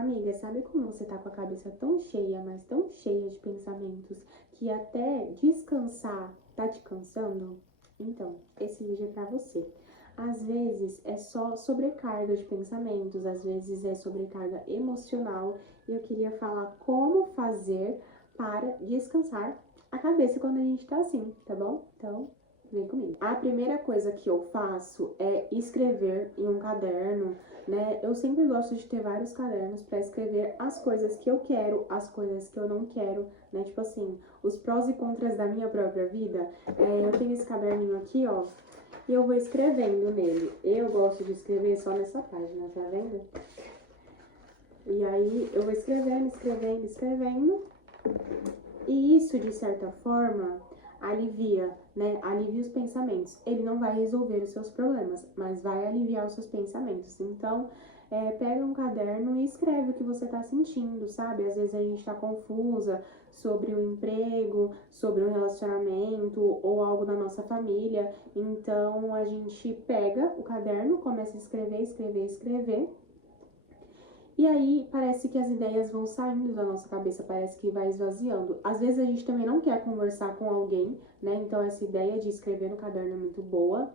Amiga, sabe quando você tá com a cabeça tão cheia, mas tão cheia de pensamentos, que até descansar tá te cansando? Então, esse vídeo é pra você. Às vezes é só sobrecarga de pensamentos, às vezes é sobrecarga emocional, e eu queria falar como fazer para descansar a cabeça quando a gente tá assim, tá bom? Então, vem comigo. A primeira coisa que eu faço é escrever em um caderno, né? Eu sempre gosto de ter vários cadernos para escrever as coisas que eu quero, as coisas que eu não quero, né? Tipo assim, os prós e contras da minha própria vida. Eu tenho esse caderninho aqui, ó, e eu vou escrevendo nele. Eu gosto de escrever só nessa página, tá vendo? E aí eu vou escrevendo, escrevendo, escrevendo. E isso, de certa forma, alivia, né? Alivia os pensamentos. Ele não vai resolver os seus problemas, mas vai aliviar os seus pensamentos. Então, pega um caderno e escreve o que você tá sentindo, sabe? Às vezes a gente tá confusa sobre o emprego, sobre um relacionamento ou algo da nossa família. Então, a gente pega o caderno, começa a escrever, escrever, escrever. E aí parece que as ideias vão saindo da nossa cabeça, parece que vai esvaziando. Às vezes a gente também não quer conversar com alguém, né? Então essa ideia de escrever no caderno é muito boa.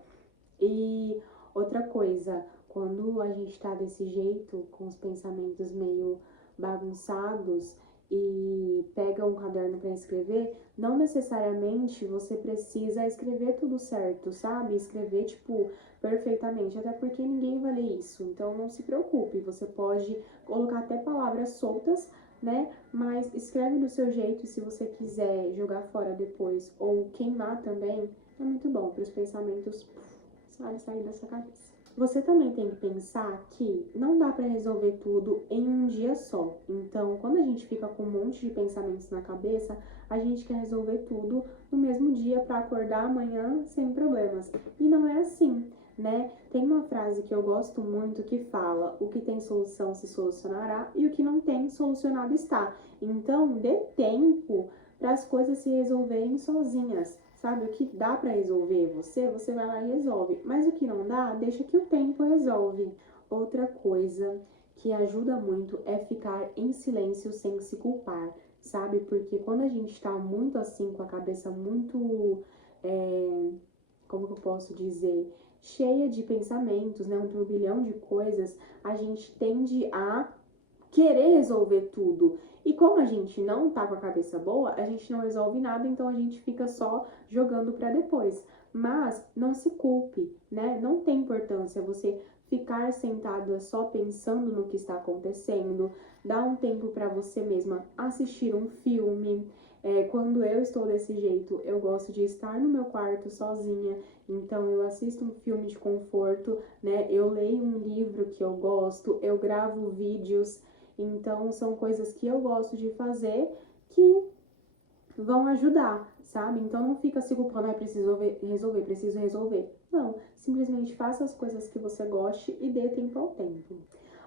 E outra coisa, quando a gente tá desse jeito, com os pensamentos meio bagunçados e pega um caderno para escrever, não necessariamente você precisa escrever tudo certo, sabe? Escrever, tipo, perfeitamente, até porque ninguém vai ler isso. Então não se preocupe, você pode colocar até palavras soltas, né? Mas escreve do seu jeito, e se você quiser jogar fora depois ou queimar também, é muito bom para os pensamentos sair da sua cabeça. Você também tem que pensar que não dá para resolver tudo em um dia só. Então, quando a gente fica com um monte de pensamentos na cabeça, a gente quer resolver tudo no mesmo dia para acordar amanhã sem problemas. E não é assim, né? Tem uma frase que eu gosto muito que fala: o que tem solução se solucionará e o que não tem solucionado está. Então, dê tempo para as coisas se resolverem sozinhas. Sabe, o que dá para resolver você vai lá e resolve. Mas o que não dá, deixa que o tempo resolve. Outra coisa que ajuda muito é ficar em silêncio sem se culpar, sabe? Porque quando a gente tá muito assim, com a cabeça muito, como que eu posso dizer, cheia de pensamentos, né? Um turbilhão de coisas, a gente tende a querer resolver tudo. E como a gente não tá com a cabeça boa, a gente não resolve nada, então a gente fica só jogando para depois. Mas não se culpe, né? Não tem importância você ficar sentada só pensando no que está acontecendo. Dá um tempo para você mesma assistir um filme. Quando eu estou desse jeito, eu gosto de estar no meu quarto sozinha, então eu assisto um filme de conforto, né? Eu leio um livro que eu gosto, eu gravo vídeos. Então, são coisas que eu gosto de fazer que vão ajudar, sabe? Então, não fica se culpando, preciso resolver, preciso resolver. Não, simplesmente faça as coisas que você goste e dê tempo ao tempo.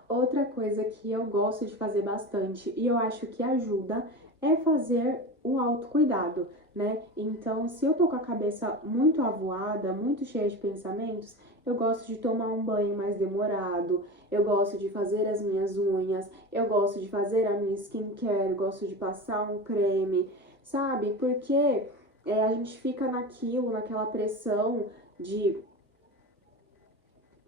Outra coisa que eu gosto de fazer bastante e eu acho que ajuda é fazer o autocuidado, né? Então, se eu tô com a cabeça muito avoada, muito cheia de pensamentos, eu gosto de tomar um banho mais demorado, eu gosto de fazer as minhas unhas, eu gosto de fazer a minha skincare, eu gosto de passar um creme, sabe? Porque a gente fica naquela pressão de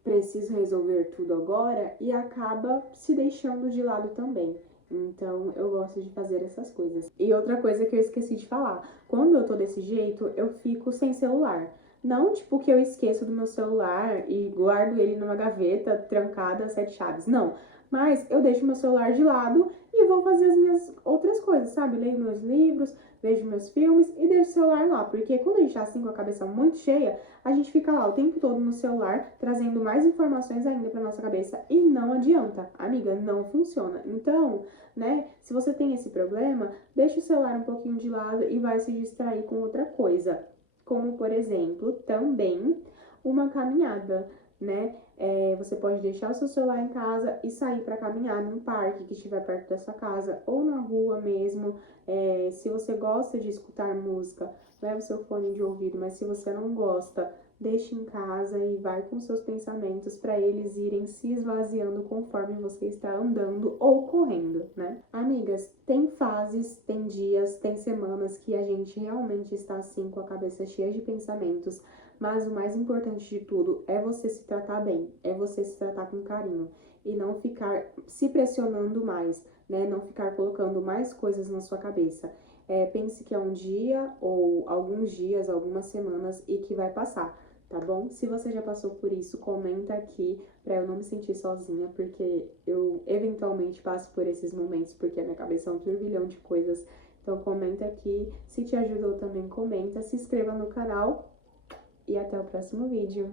preciso resolver tudo agora e acaba se deixando de lado também. Então, eu gosto de fazer essas coisas. E outra coisa que eu esqueci de falar, quando eu tô desse jeito, eu fico sem celular. Não, tipo, que eu esqueço do meu celular e guardo ele numa gaveta trancada, 7 chaves. Não. Mas eu deixo meu celular de lado e vou fazer as minhas outras coisas, sabe? Leio meus livros, vejo meus filmes e deixo o celular lá. Porque quando a gente tá assim com a cabeça muito cheia, a gente fica lá o tempo todo no celular, trazendo mais informações ainda pra nossa cabeça e não adianta, amiga, não funciona. Então, né, se você tem esse problema, deixa o celular um pouquinho de lado e vai se distrair com outra coisa, como, por exemplo, também uma caminhada, né? Você pode deixar o seu celular em casa e sair para caminhar num parque que estiver perto da sua casa ou na rua mesmo. Se você gosta de escutar música, leva o seu fone de ouvido, mas se você não gosta, deixe em casa e vai com seus pensamentos para eles irem se esvaziando conforme você está andando ou correndo, né? Amigas, tem fases, tem dias, tem semanas que a gente realmente está assim com a cabeça cheia de pensamentos, mas o mais importante de tudo é você se tratar bem, é você se tratar com carinho e não ficar se pressionando mais, né? Não ficar colocando mais coisas na sua cabeça. Pense que é um dia ou alguns dias, algumas semanas e que vai passar, tá bom? Se você já passou por isso, comenta aqui para eu não me sentir sozinha, porque eu eventualmente passo por esses momentos, porque a minha cabeça é um turbilhão de coisas. Então comenta aqui, se te ajudou também comenta, se inscreva no canal e até o próximo vídeo.